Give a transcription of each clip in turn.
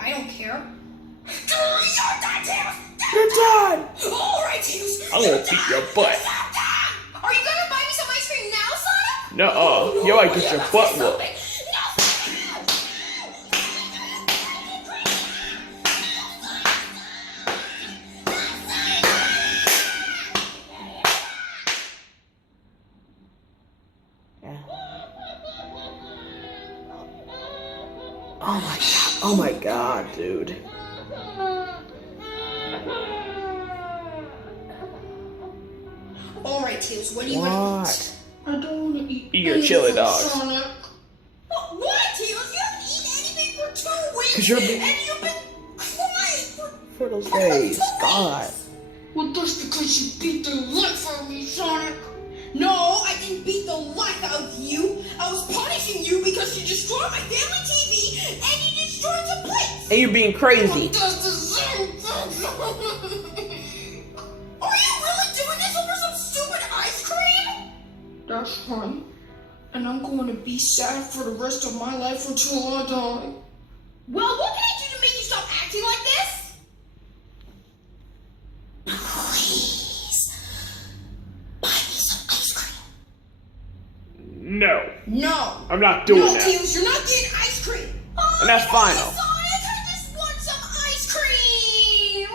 I don't care. You're done, Tails! You're done! Alright, Tails! I'm gonna kick your butt. Are you gonna buy me some ice cream now, Sonic? Nuh-uh. You might get your butt whooped. Oh my god, dude. Alright, Tails, what do you want to eat? I don't want to eat Eat your chili dogs. Sonic. What, Tails? You haven't eaten anything for 2 weeks, 'Cause you're- and you've been crying For those days, God. Well, that's because you beat the life out of me, Sonic. No, I didn't beat the life out of you. I was punishing you because you destroyed my family TV and you destroyed the plates. And you being crazy. That's the same thing. Are you really doing this over some stupid ice cream? That's fine. And I'm going to be sad for the rest of my life until I die. Well, what can I do to make you stop acting like this? Please, buy me some ice cream. No. No. I'm not doing No, that. Tails, you're not getting ice cream. And that's final. Sonic, I just want some ice cream.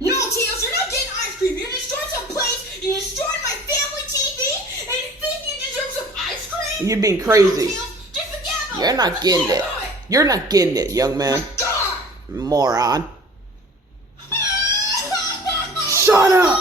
No, Tails, you're not getting ice cream. You destroyed some plates, you destroyed my family TV, and you think you deserve some ice cream? You're being crazy. No, Tails, just forget about You're not getting Forget it. about it. You're not getting it, young man. God. Moron. Shut up!